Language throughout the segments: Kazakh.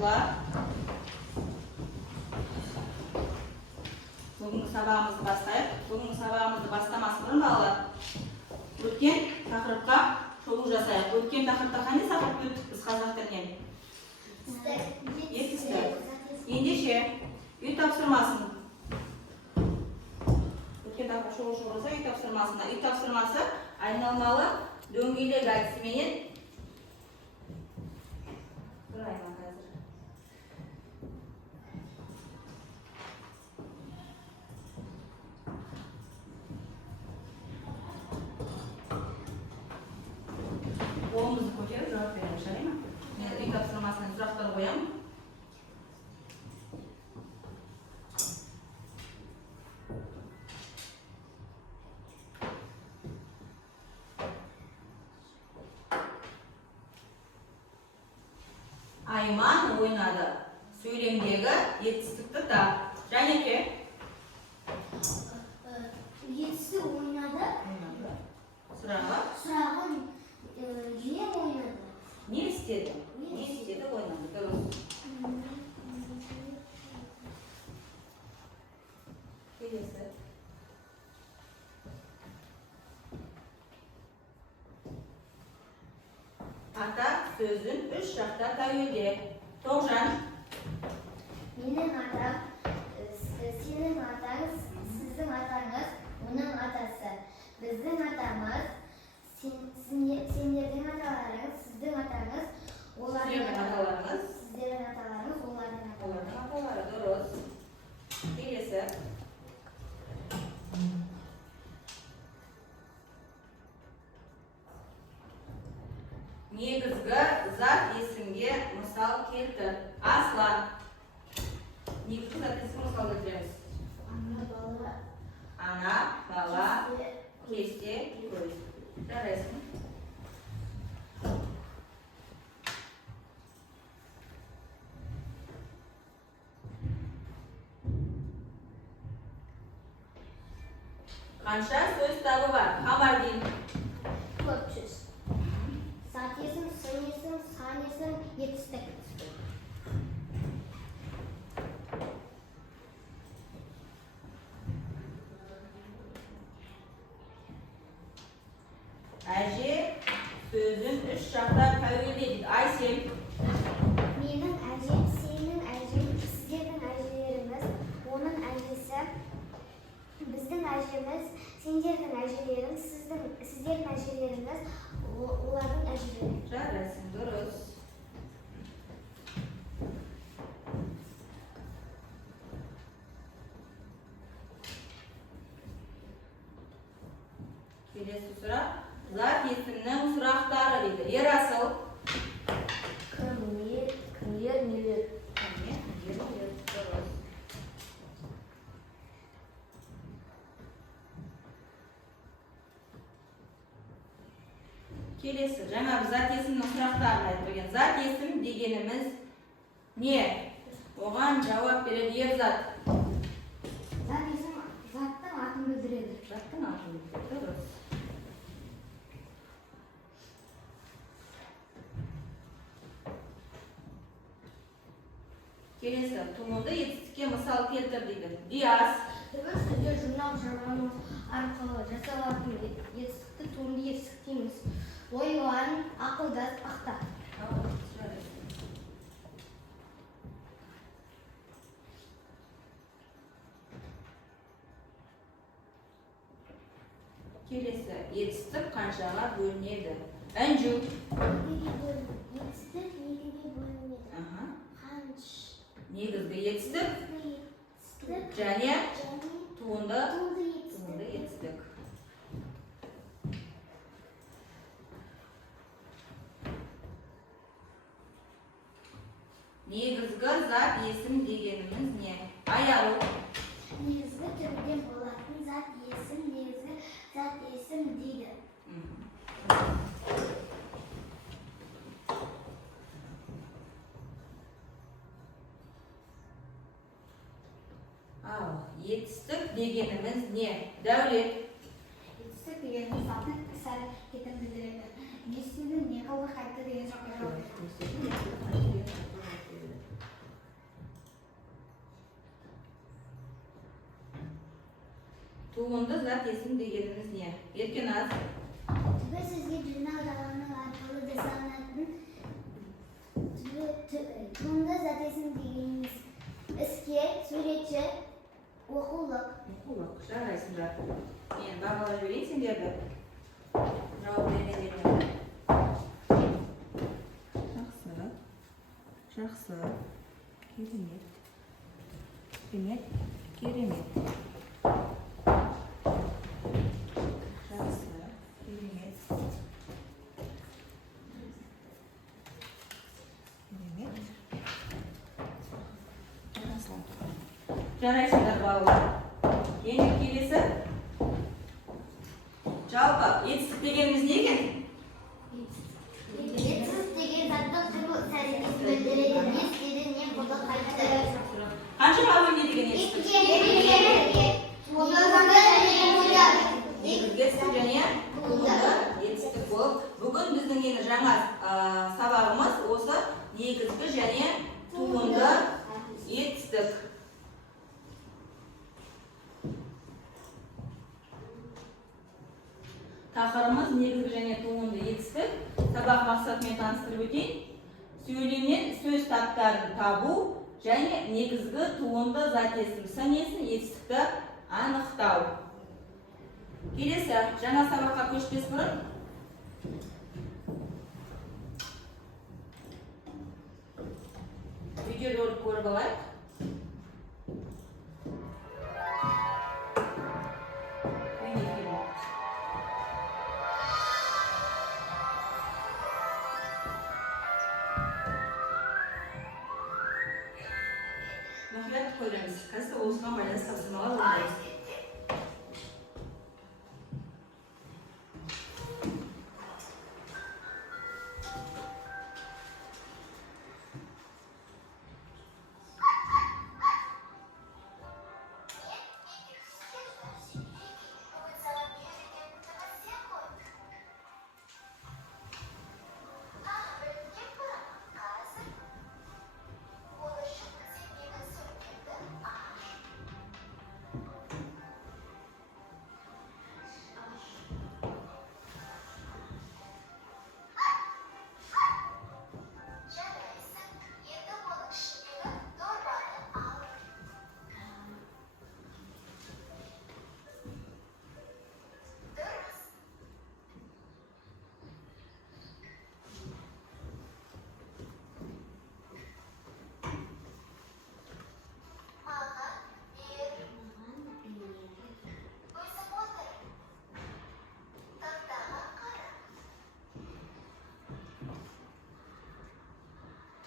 оқушылар. Бүгінгі сабағымызды бастайық. Бүгінгі сабағымызды бастамас бұрын балалар өткен тақырыпқа шолу жасайық. Өткен тақырыпта қандай тақырып өттік біз қазақ тілінен? Етістік. Ендеше үй тапсырмасын. Өткен тақырып шолу жасайық үй тапсырмасына. Үй тапсырмасы айналмалы дөңгелек әдісіменен сұраймын қазір. Қолымызды көтеріп жауап беремін, жарай ма? Мен үй тапсырмасынан сұрақтар қоямын. Айман ойнады. Сөйлемдегі етістікті тап. Жәнеке? Етістік ойнады. Сұрағы? Сұрағын жем ойнады. Не істеді? Не істеді ойнады? Дұрыс. Келесі. Ата сөзін үш жақта тәуелде. Тоғжан. Менің атам, сенің атаң, сіздің атаңыз, оның атасы. Біздің атамыз, сендердің аталарыңыз, сіздің атаңыз, олардың аталарыңыз, сіздердің аталарыңыз, олардың аталары. Дұрыс. Келесі. Негізгі зат есімге мысал келтір. Аслан. Негізгі зат есімге мысал келтіреміз. Ана, бала, кесте, көз. Жарайсың. Қанша сөз табы бар? Хамардин. 400. Зат есім, сын есім, сан есім, етістік. Әже сөзін үш жақта тәуелде дейді. Айсел. Менің әжем, сенің әжем, сіздердің әжелеріңіз, оның әжесі, біздің әжеміз, сендердің әжелерің, сіздердің әжелеріңіз, олардың әжелері. Жарайсың, дұрыс. Келесі сұрақ. Зат есімнің сұрақтары дейді. Ерасыл. Кім, не, кімдер, нелер. Дұрыс. Келесі. Жаңағы зат есімнің сұрақтарын айтып берген. Зат есім дегеніміз не? Оған жауап береді ер зат. Зат есім заттың атын білдіреді. Заттың атын білдіреді. Дұрыс. Келесі. Туынды етістікке мысал келтір дейді. Диас. Бір сөзде журнал журналымыз арқылы жасалатын етістікті туынды етістік дейміз. Ойлан, ақылдас, ақта. Келесі. Етістік қаншаға бөлінеді? Әнжу. Етістік екіге бөлінеді. Қанш. Негізгі етістік және туынды етістік. Негізгі зат есім дегеніміз не? Аяру. Негізгі түрден болатын зат есім, негізгі зат есім дейді. Етістік дегеніміз не? Дәулет. Етістік дегеніміз заттың іс-әрекетін білдіреді. Естудің не қылды қайтты деген сұраққа жауап береді. туынды зат есім дегеніміз не? Еркеназ. түбі сөзге жұрнақ жалғану арқылы жасалынатын туынды зат есім дегеніміз іске суретші оқулық. Оқулық. Жарайсыңдар. Мен бағалай берейін сендерді. Жауап бергендеріне. Жақсы. Керемет. Керемет. Керемет. Жақсы. Керемет. Керемет. Жақсы. Жарайсыңдар балалар. Енді келесі. Жалпы етістік дегеніміз не екен? Етсіз деген заттың құбылыс әрекетін білдіреді. Не істеді, не қылды, қайтты. Қаншаға бөлінеді деген етістік? Негізгі және туынды етістік болып. Бүгін біздің енді жаңа сабағымыз осы негізгі және туынды етістік. Тақырыбымыз негізгі және туынды етістік. Сабақ мақсатымен таныстырып өтейін. Сөйлемнен сөз таптарын табу және негізгі туынды зат есім сын есім етістікті анықтау. Келесі жаңа сабаққа көшпес бұрын видеоролик көріп алайық. Мұқият көреміз. Қазір осыған байланысты тапсырмалар орындаймыз.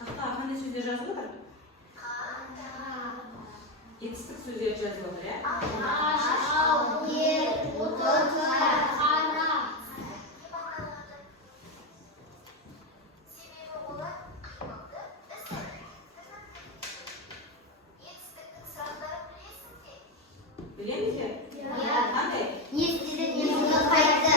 Қандай сөздер жазып отыр? Етістік сөздер жазып отыр, иә? Білеміз бе? Қандай? Не істеді, не қылды, қайтты.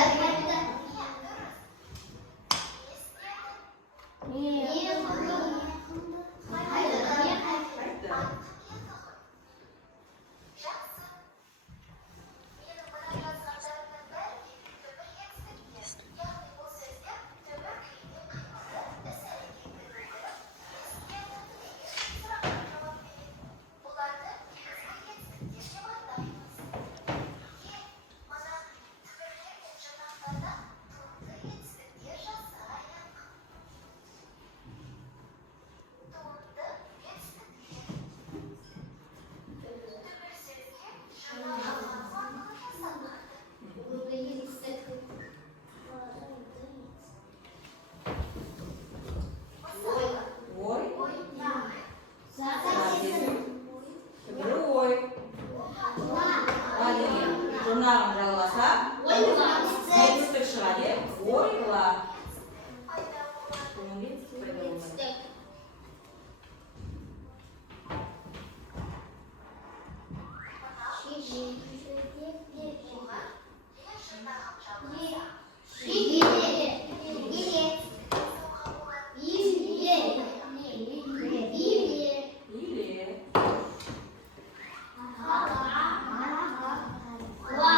Жұрнағын жалғаса, етістік шығады, ойла. Ва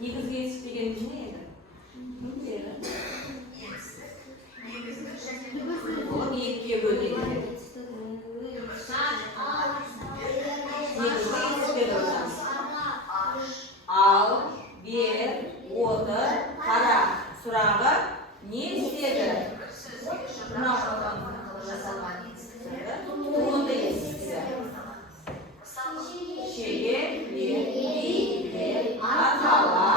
Негізгі етістік дегеніміз не еді? Кім біледі? Ол екіге бөлінеді. Негізгі етістіктер осы. Ал, бер, отыр, қара. Сұрағы не істеді? Мынау жасалған етістіктері туынды етістіктері. Шеге, билер, атала,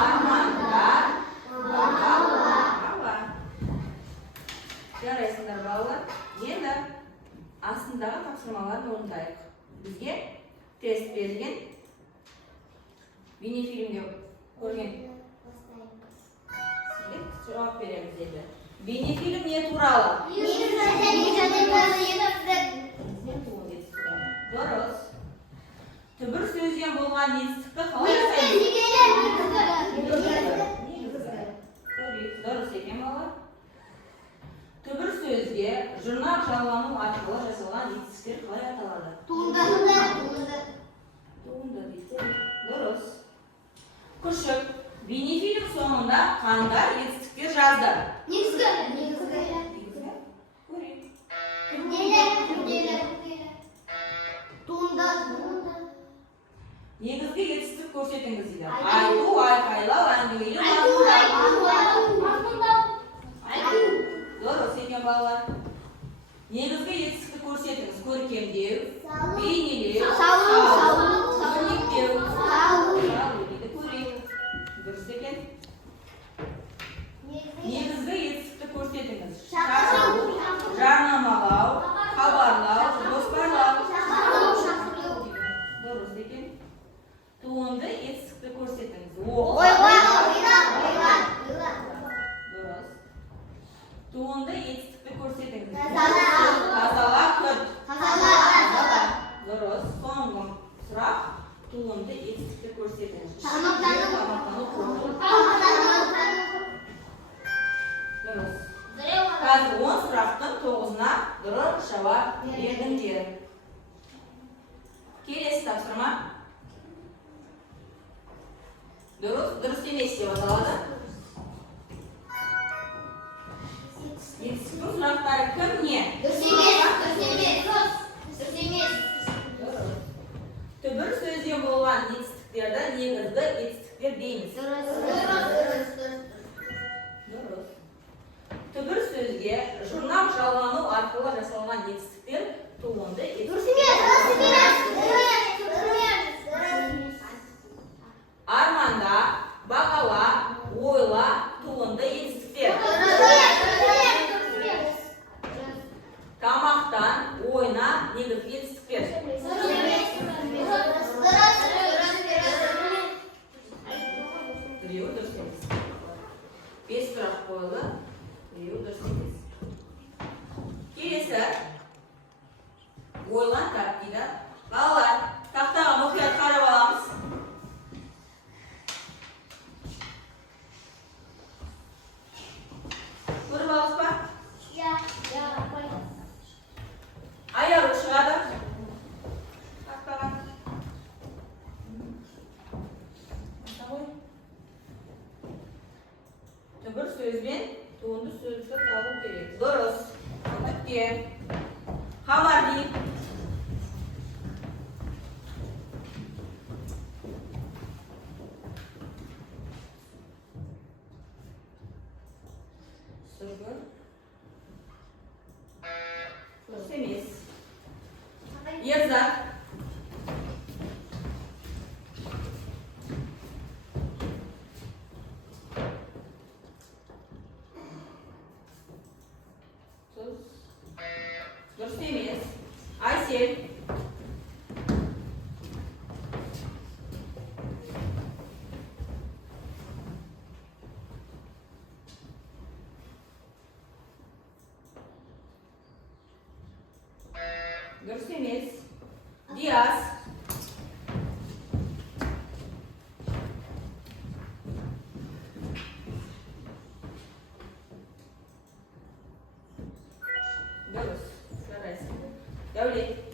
армандар, бағала. Жарайсыңдар балалар. Енді астындағы тапсырмаларын орындайық. Бізге тест берілген. Бейнефильмде көрген жауап береміз деді. Бейнефильм не туралы? Дұрыс. Түбір сөзден болған етістікті қалай жасаймыз? Дұрыс екен балалар. Түбір сөзге жұрнақ жалғану арқылы жасалған етістіктер қалай аталады? Туынды дейді. Дұрыс. Күшік. Бейнефильм соңында қандай етістіктер жазды? Негізгі етістік көрсетіңіз дейді. Айту, айқайлау, әңгімелеу, мазмұндау. Дұрыс екен балалар. Негізгі етістікті көрсетіңіз. Көркемдеу, бейнелеу, өрнектеу. Дейді көрейік. Дұрыс екен. Негізгі етістікті көрсетіңіз. Шақыру, жарнамалау, хабарлау, жоспарлау. Дұрыс екен. Туынды етістікті көрсетіңіз. Дұрыс. Туынды етістікті көрсетіңіз. Тазала, күрт. Дұрыс. Соңғы сұрақ. Туынды етістікті көрсетіңіз. Дұрыс. Қазір 10 сұрақтың 9-на дұрыс жауап бердіңдер. Келесі тапсырма. Дұрыс емес деп аталады. Етістіктің сұрақтары кім не? Дұрыс емес. Түбір сөзден болған етістіктерді негізгі етістіктер дейміз. Дұрыс. Түбір сөзге жұрнақ жалғану арқылы жасалған етістіктер туынды етістіктер. Арманда, бағала, ойла, туынды етістіктер. Тамақтан, ойна, негізгі етістіктер. Біреуі дұрыс емес. 5 сұрақ қойылды. Біреуі дұрыс емес. Келесі. Ойлан тап дейді. Балалар, тақтаға мұқият қарап аламыз. Көріп алыс па? Аяғы шығады. Тақтаға. Түбір сөзбен туынды сөзді табу керек. Дұрыс. Нүкте. Хабар дейік. Сүргін. Дұрыс емес. Ерзат. Дұрыс емес. Айсел. Дұрыс емес. Диас. Дұрыс. Жарайсың. Дәулет.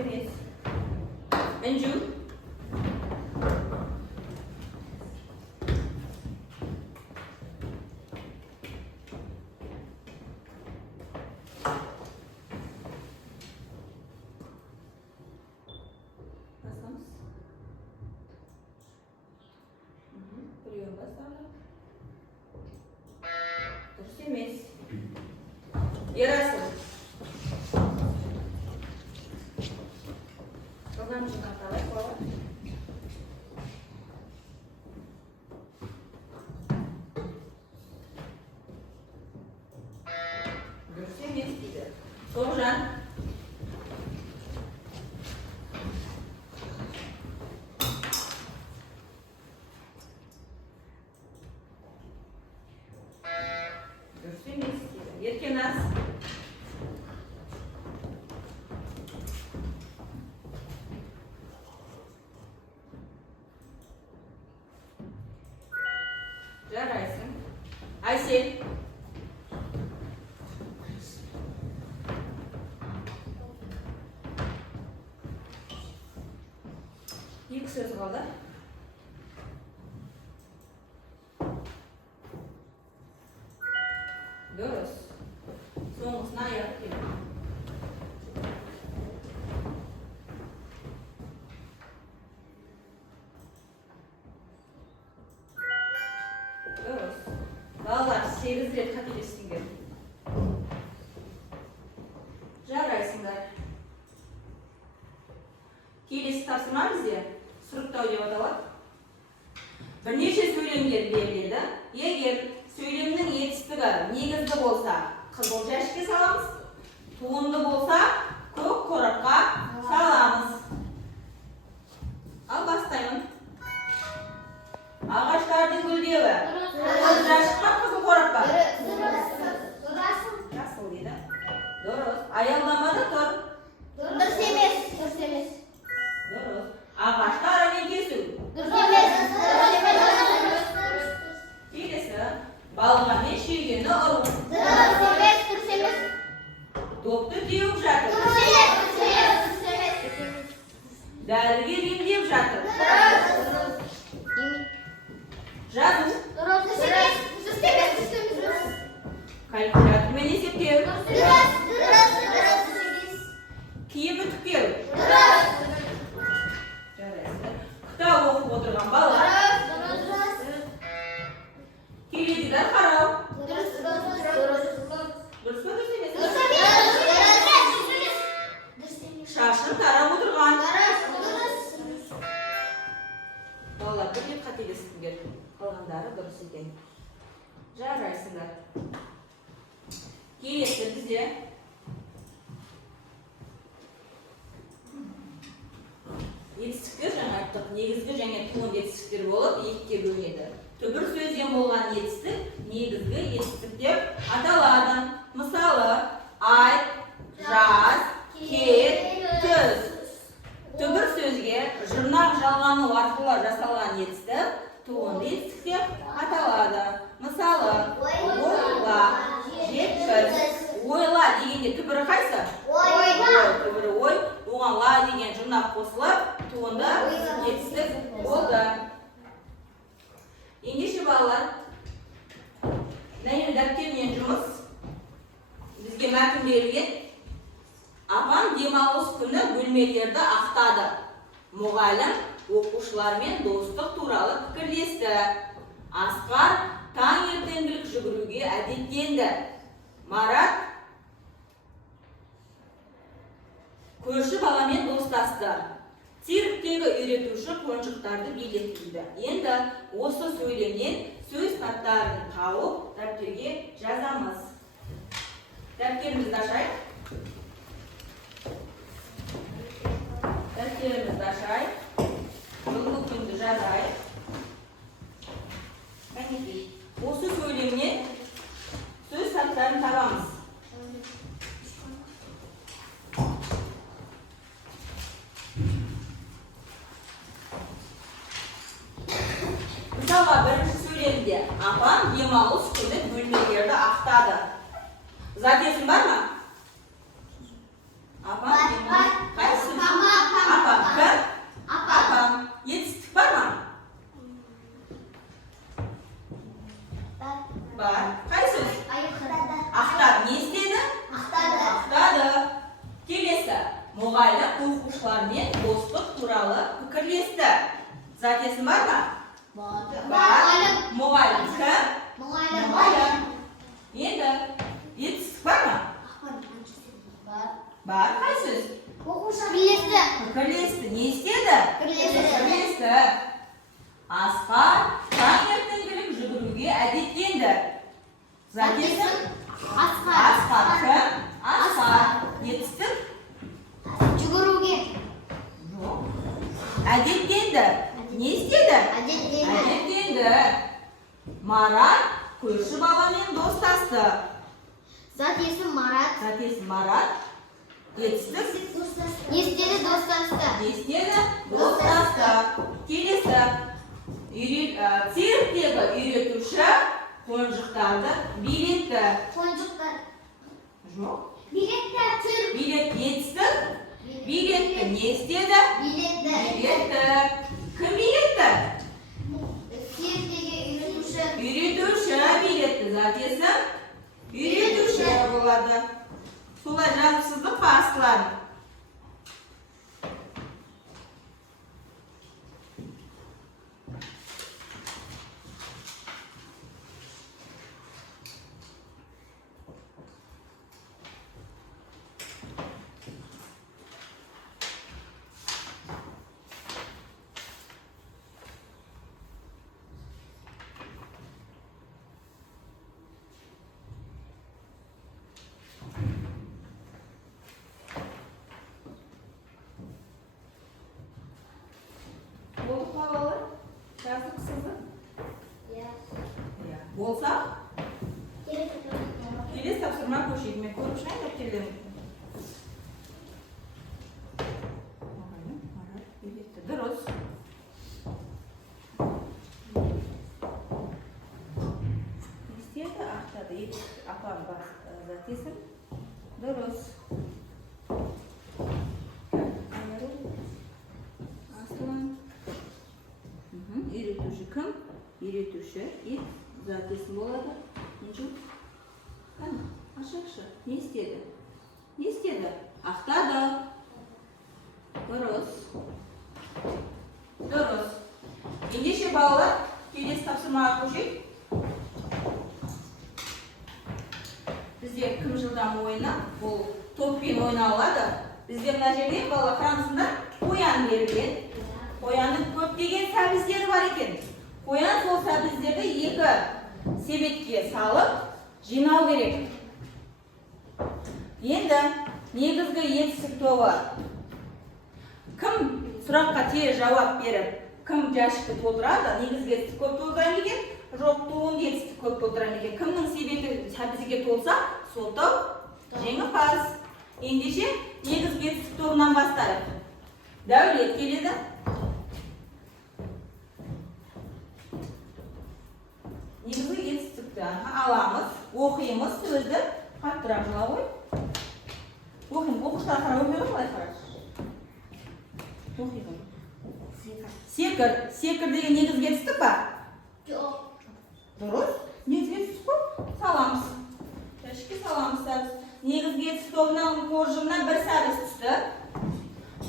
емес. Інжу. Басамыз. Біреуін басамыз. Дұрыс емес. Ерасыл. Жылдам жинақталайық, бала. Дұрыс емес дейді. Тоғжан. Дұрыс емес дейді. Еркеназ. Жарайсың. Айсел. Екі сөз қалды. Дұрыс. Соңғысына аяқ келді. Дұрыс. Балалар 8 рет қателестіңдер. Жарайсыңдар. Келесі тапсырма бізде сұрыптау деп аталады. Бірнеше сөйлемдер беріледі. Егер сөйлемнің етістігі негізді болса, қызыл жәшікке саламыз. Туынды болса, көк қорапқа саламыз. Ал бастаймын. Ағаштардың гүлдеуі. Қызыл жәшік па, қызыл қорап па? Жасыл дейді. Дұрыс. Аялдамада тұр. Дұрыс емес. Дұрыс емес. Дұрыс. Ағашты арамен кесу. Дұрыс емес. Келесі. Балғамен шегені ұру. Дұрыс емес. Дұрыс емес. Допты теуіп жатыр. Дұрыс емес. Дұрыс емес. Дәрігер емдеп жатыр. Дұрыс. Жазу. Дұрыс емес. Дұрыс емес. Калькулятормен есептеу. Дұрыс. Киім үтіктеу. Дұрыс. Жарайсыздар. Кітап оқып отырған бала. Теледидар қарау. Дұрыс. Дұрыс па, дұрыс емес? Шашын тарап отырған. Балалар бір рет қателестіңдер. Қалғандары дұрыс екен. Жарайсыңдар. Келесі бізде етістіктер жаңа айттық. Негізгі және туынды етістіктер болып екіге бөлінеді. Түбір сөзден болған етістік негізгі етістік деп аталады. Мысалы, айт, жаз, кет, түс. Түбір сөзге жұрнақ жалғану арқылы жасалған етістік туынды етістік деп аталады. Мысалы, ойла, жеткіз. Ойла дегенде түбірі қайсы? Түбірі ой. Оған ла деген жұрнақ қосылып, туынды етістік болды. Ендеше балалар, дәптермен жұмыс. Бізге мәтін берілген. Апам демалыс күні бөлмелерді ақтады. Мұғалім оқушылармен достық туралы пікірлесті. Асқар таңертеңгілік жүгіруге әдеттенді. Марат көрші баламен достасты. Цирктегі үйретуші қонжықтарды билеттейді. Енді осы сөйлемнен сөз таптарын тауып дәптерге жазамыз. Дәптерімізді ашайық. Дәптерімізді ашайық. Жылғы күнді жазайық. Осы сөйлемнен сөз таптарын табамыз. Мысалға бірінші сөйлемде апам демалыс күні бөлмелерді ақтады. Затесің бар ма? Апам демалыс. Қайсы? Зат есім бар ма? Мұғалім. Мұғалім. Кім? Мұғалім. Енді етістік бар ма? Бар. Қай сөз? Бірлесті. Бірлесті. Не істеді? Бірлесті. Асқар таңертеңгілік жүгіруге әдеттенді. Зат есім? Асқар. Кім? Асқар. Етістік? Жүгіруге. Жоқ. Әдеттенді. Не істеді? Әдеттенді. Марат көрші баламен достасты. Зат есім Марат. Зат есім Марат. Етістік? Не істеді? Достасты. Не істеді? Достасты. Келесі. Цирктегі үйретуші қонжықтарды билетті. Қонжықтар. Жоқ. Билетті. Цирк. Билет етістік? Билетті. Не істеді? Билетті. Билетті. Кім билетті? Цирктегі үйретуші. Үйретуші билетті. Зат есім? Үйретуші болады. Солай жазыпсыздық па асылар? Болды ма балалар? Жазыпсыздық? Болса, келесі тапсырма көшейік. Мен көріп шығайын дәптерлерін. Дұрыс. Не істеді? Ақтады. Апам зат есім? Дұрыс. Асылан. Үйретуші кім? Үйретуші зат есім болады. Нечу? Қана, ашықшы. Не істеді? Не істеді? Ақтады. Дұрыс. Дұрыс. Ендеше балалар, келесі тапсырмаға көшейік. Бізде кім жылдам ойына? Бұл топпен ойналады. Бізде мына жерде балалар француздар қоян берілген. Қоянның көптеген сәбіздері бар екен. Қоян сол сәбіздерді екі себетке салып жинау керек. Енді негізгі етістік тобы. Кім сұраққа тез жауап беріп, кім жәшікті толтырады? Негізгі етістік көп толтырады екен, жоқ туынды етістік көп толтырады екен. Кімнің себеті сәбізге толса, сол топ жеңімпаз. Ендеше негізгі етістік тобынан бастайық. Дәулет келеді. Негізгі етістікті аламыз, оқимыз, сөзді қаттырақ жыла ғой. Оқимыз, оқушылар қарап өмірі қалай қараш? Оқиғын. Секір. Секір деген негізгі етістік па? Жоқ. Дұрыс. Негізгі етістік па? Саламыз. Жәшікке саламыз сәбіз. Негізгі етістік тобынан қоржынына бір сәбіз түсті.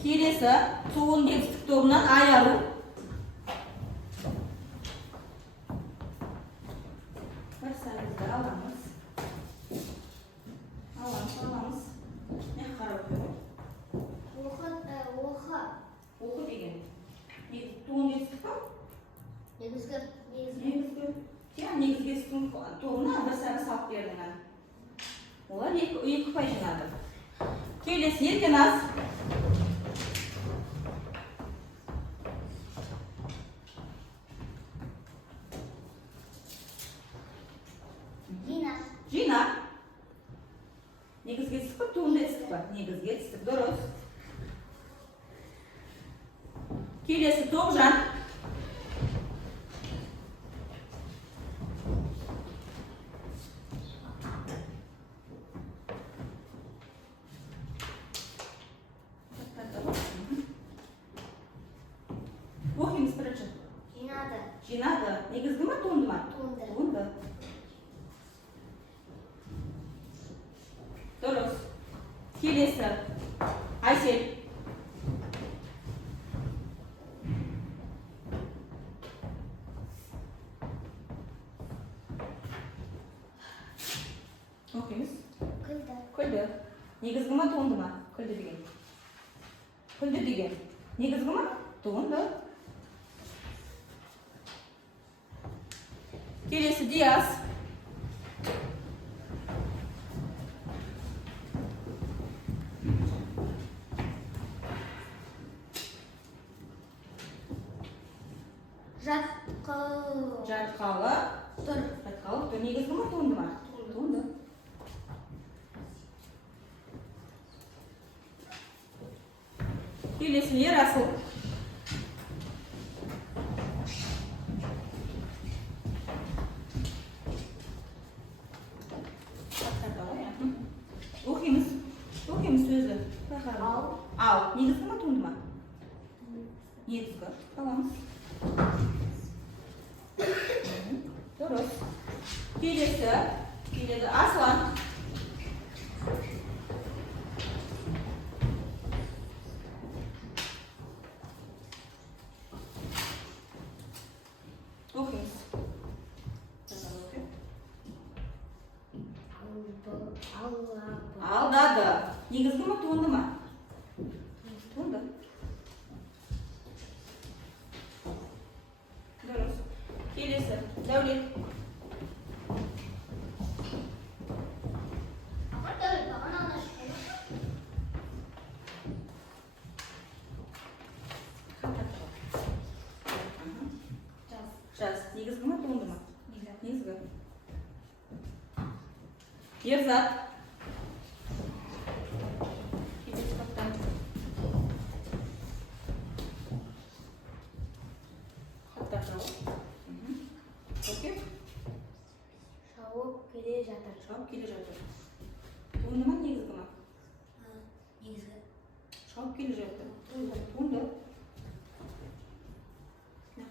Келесі туынды етістік тобынан айару. Бір сәбізді аламыз. Аламыз. Не қарап өтеді? Оқы деген. Туынды етістік па? Негізгі. Негізгі етістік тобына бір сәбіз салып бердің. Олар екі ұпай жинады. Келесі Еркеназ. Жина. Негізгі етістік па? Туынды етістік па? Негізгі етістік. Дұрыс. Келесі Тоғжан. Оқимыз бірінші. Жинады. Негізгі ма, туынды ма? Туынды. Дұрыс. Келесі Айсел. күлді. Күлді. Негізгі ма, туынды ма? Күлді деген. Күлді деген. Негізгі ма? Туынды. Келесі Диас. Жатқалы. Тұр. Жатқалы. Тұр. Негізгі ма, туынды ма? Туынды. Келесі Ерасыл. Оқимыз сөзі. Ал. Негізгі ма, туынды ма? Негізгі. Аламыз. Дұрыс. Келеді Аслан. Оқимыз. Алдады. Негізгі ма, туынды ма? Туынды. Дұрыс. Келесі Дәулет. Жаз. Негізгі ма, туынды ма? Негізгі. Ерзат. Келесі қаптан. Қаптан жауып. Окей? Шауып келе жатыр. Шауып келе жатыр. Туынды ма, негізгі ма? Негізгі. Шауып келе жатыр. Туынды.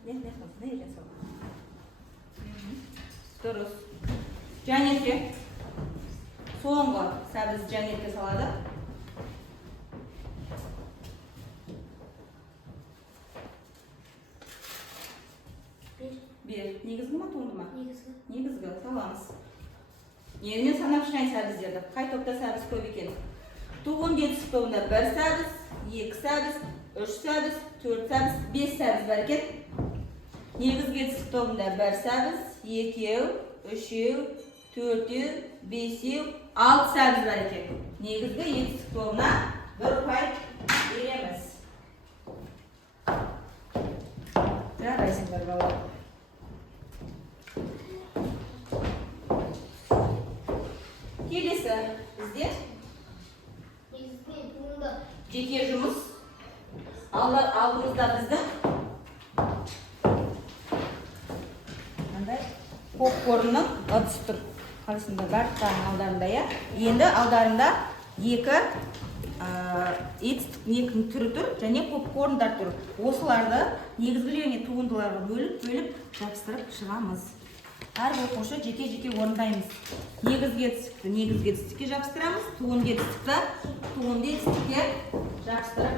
Ne Дұрыс. Жәнетке. Соңғы сәбіз жәнетке салады. Бер. Негізгі ма, туынды ма? Негізгі. Негізгі. Саламыз. Енді санап шығайын сәбіздерді. Қай топта сәбіз көп екен? Туғын жетістік тобында 1 сәбіз, 2 сәбіз, 3 сәбіз, 4 сәбіз, 5 сәбіз бар екен. Негізгі жетістік тобында 1 сәбіз, 2, 3, 4, 5, 6 сәбіз бар екен. Негізгі жетістік тобына 1 ұпай береміз. Жарайсыңдар балалар. Келесі бізде Негізгі туынды. жеке жұмыс. Алдымызда біздің попкорнның ыдысы тұр. Қарасында барлықтарының алдарында, я. Енді алдарында екі етістіктің түрі тұр, және попкорндар тұр. Осыларды негізгі және туындыларға бөліп жабыстырып шығамыз. Әр оқушы жеке орындаймыз. Негізгі етістікке жабыстырамыз, туынды етістікке жабыстырып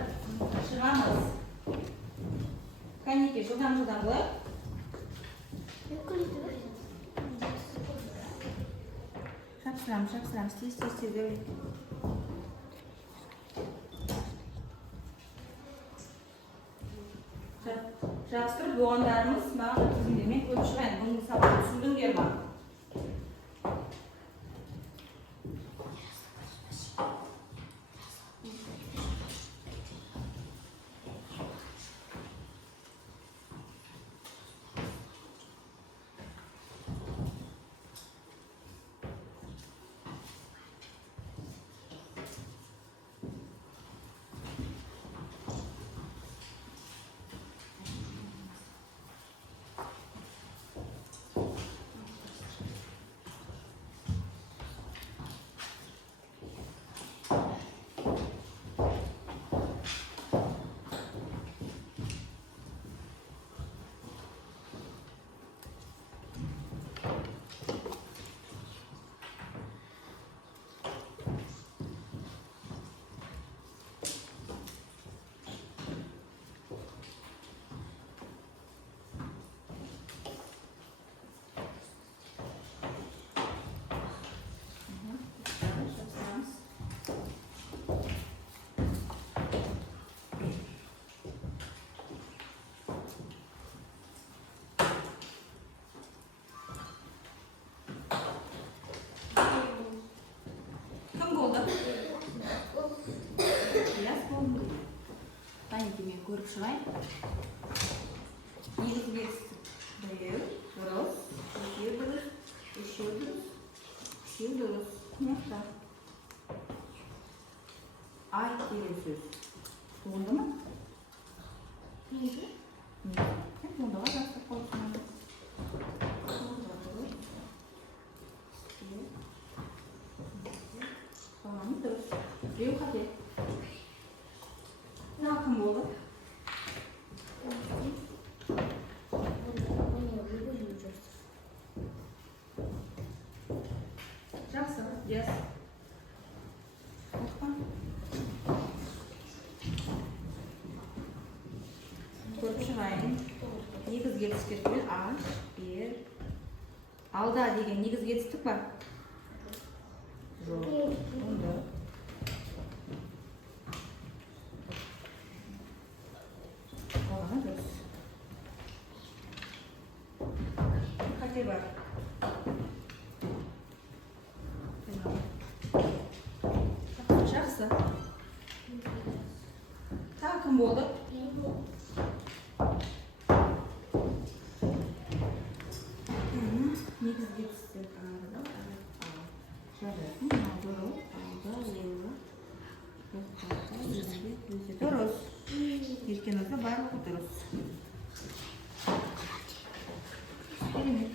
шығамыз. Кәнеке, жылдам болайық. Шапсырамыз, тез Дәулет. Жабыстырып болғандарымыз маған тізімдермен көріп шығайын. Бұның сабақты түсіндіңдер ме? шығайын. Негізгі жетістік. Біреу, дұрыс, екеу дұрыс, үшеу дұрыс, үшеу дұрыс. Мықты. Айт деген сөз. Туынды ма? Неге? Туындыға жастық қойсын. Қалғаны дұрыс. Біреу қате. Кім болды? Жақсы, yes. Көріп шығайын. Негізгі жетістіктер аш, бер. Алда деген негізгі жетістік бар? Жоқ. Онда. Қалғаны дұрыс. Қате бар. Жақсы. Тағы кім болды? Негізгі жетістік алда, жарайсың, алда, дұрыс. Ертеңізді барлығы дұрыс. Керемет.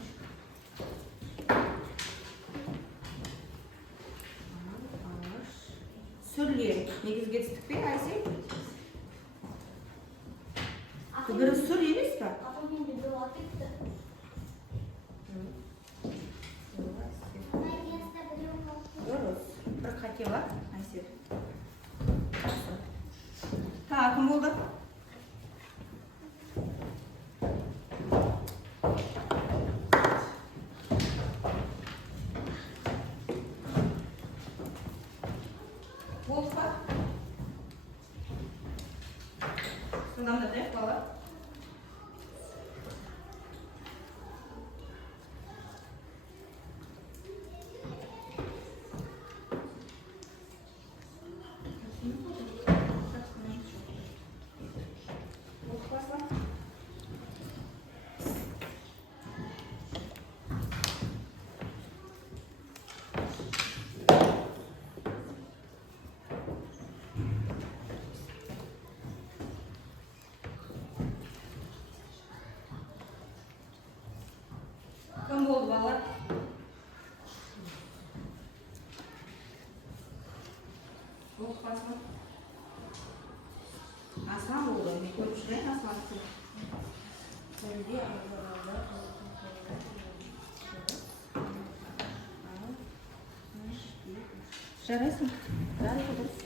Сөйле. Негізгі жетістік пе, Айсел? Бірі сөз емес па? Дұрыс. Бір қате бар, Айсел. Тағы кім болды? Болды па? Содан да таяқ бала. Кім болды балалар? Оқпасы. Аслан болды. Мен көріп шығайын Аслан. Жарайсың. Барлығы дұрыс.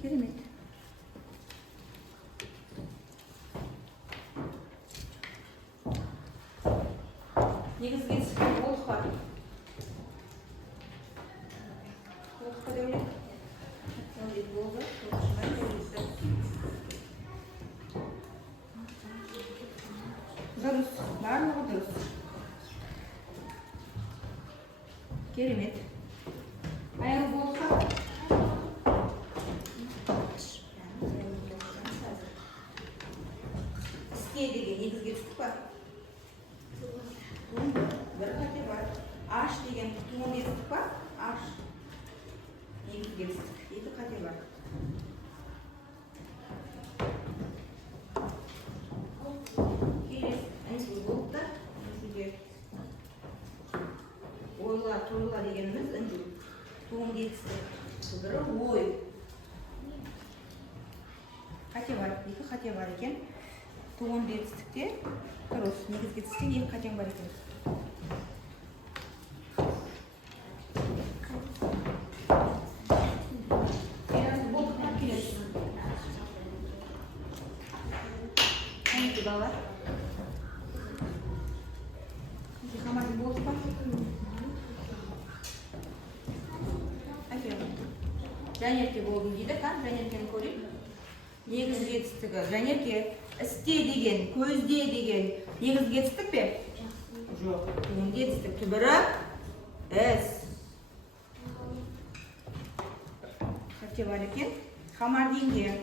Керемет. Негізгі жетістіктер болдық па? Болдық па Дәулет? Дәулет болды. Дұрыс. Барлығы дұрыс. Керемет. Аяғы болдық па? Істе деген негізгі жетістік па? Бір қате бар. Аш деген туынды жетістік бар. Аш. Негізгі жетістік. Екі қате бар. Келес. Әнші болды. Ойла, тойла дегеніміз үндеу. Туынды жетістік. Бірі ой. Қате бар. Екі қате бар екен. Туынды жетістікте дұрыс. Негізгі жетістікте екі қатең бар екен. Балалар. Қаматын болды па? Жанерке болдым дейді, Жанеркені көрейік. Негізгі жетістігі. Жанерке, істе деген, көзде деген негізгі жетістік пе? Жоқ. Туынды жетістік. Түбірі іс. Қате бар екен. Қамардинге,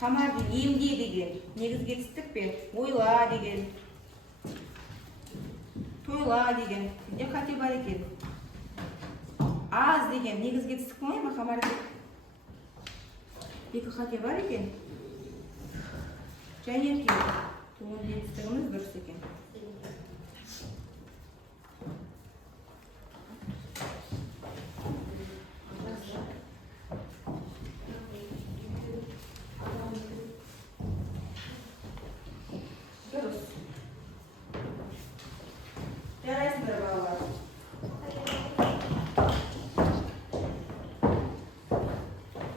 қамардин емде деген негізгі етістік пе? Ойла деген, тойла деген. Де қате бар екен? Аз деген негізгі етістік болмай ма қамардин? Екі қате бар екен? Және ке, туынды етістігіміз дұрыс екен. Дұрыс. Жарайсыңдар балалар.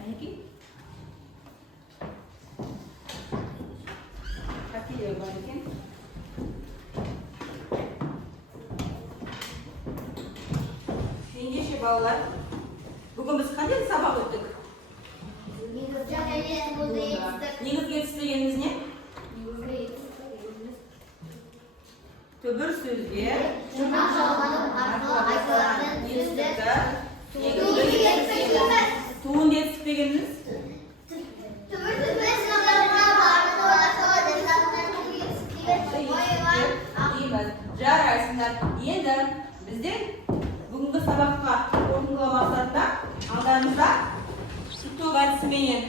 Әнекей? Қателер бар екен. Ендеше балалар, бүгін біз қандай сабақ өттік? Негізгі етістік дегеніміз не? Түбір сөзге Жұрнақ жалғаным арқылы айтылатын етістікті Туынды етістік. туынды етістік дегеніміз дейміз. Жарайсыңдар. Енді біздер бүгінгі сабаққа қорытындылау мақсатында алдарыңызда TikTok әдісіменен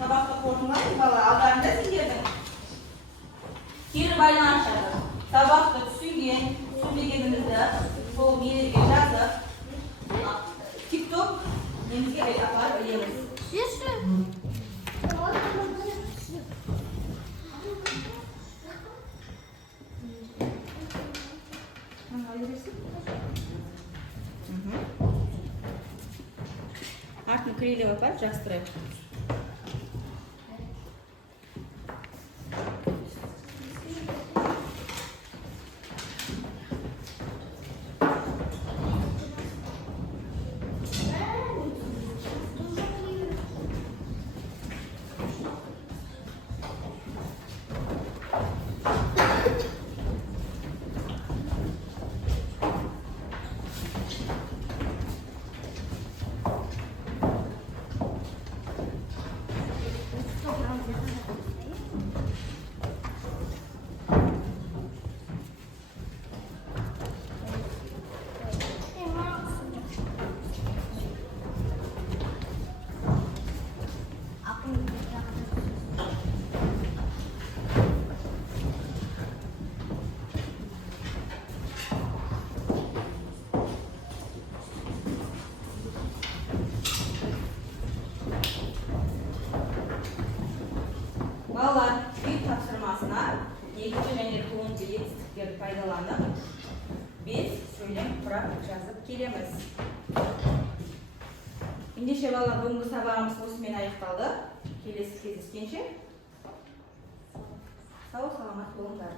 сабақты қорытындылаймыз балалар. Алдарында сендердің кері байланыс жазып, сабақты түсінбегенімізді сол нелерге жазып, TikTok немізге апарып ілеміз. Артын крилеп апарып жастырайық. Балалар, үй тапсырмасына негізгі және туынды етістіктерді пайдаланып, біз сөйлем құрап жазып келеміз. Ендеше балалар, бүгінгі сабағымыз осымен аяқталды. Келесі кездескенше сау саламат болыңдар.